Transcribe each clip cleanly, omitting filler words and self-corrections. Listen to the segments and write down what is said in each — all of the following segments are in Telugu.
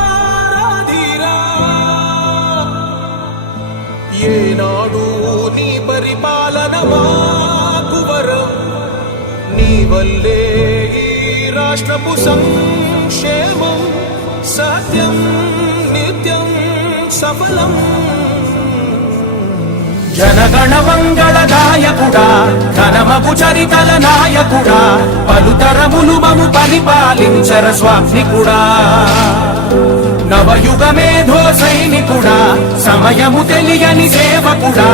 ఇంద్రుడైరాధిరా ఏనాడు నీ పరిపాలన మాకు వరం నీ వల్లే ఈ రాష్ట్రపు సంక్షేమం సత్యం నిత్యం సఫలం జనగణ మంగళదాయకుడా ఘనమగు చరితల నాయకుడా పలుతరములు మము పరిపాలించర స్వామికుడా నవయుగ మేధో సైనికుడా సమయము తెలియని సేవకుడా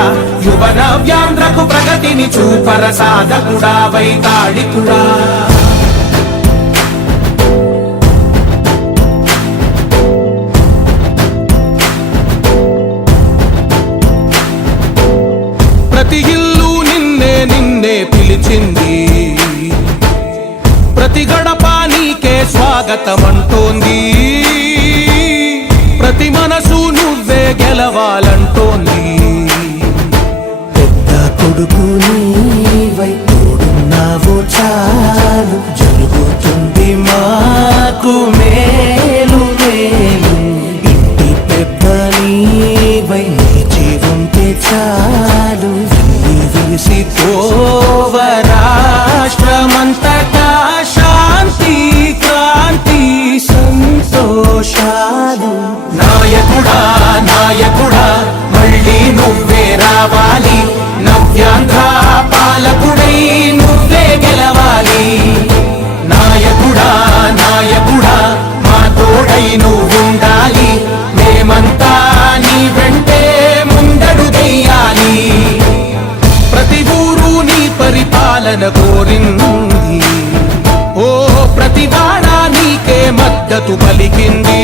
యువ నవ్యాంధ్రకు ప్రగతిని చూపర సాధకుడా వైతాళికుడా ప్రతి ఇల్లు నిన్నే నిన్నే పిలిచింది ప్రతి గడప నీకే స్వాగతమంటోంది ప్రతి మనసు నువ్వే గెలవాలంటోంది పెద్ద కొడుకు నీవై తోడున్నావు చాలు జరుగుతుంది మాకు మేలు మేలు ఇంటి పెద్ద నీవై నిలిచి ఉంటే చాలు విసిపోవ రాష్ట్రమంతటా శాంతి క్రాంతి సంతోషాలు నాయకుడా నాయకుడా మళ్ళీ నువ్వే రావాలి నవ్యాంధ్ర పాలకుడై నువ్వే గెలవాలి నాయకుడా నాయకుడా మా తోడై నువ్వుండాలి మేమంతా నీ వెంటే ముందడుగెయ్యాలి ప్రతి ఊరు నీ పరిపాలన కోరింది ఓ ప్రతి వాడ నీకే మద్దతు పలికింది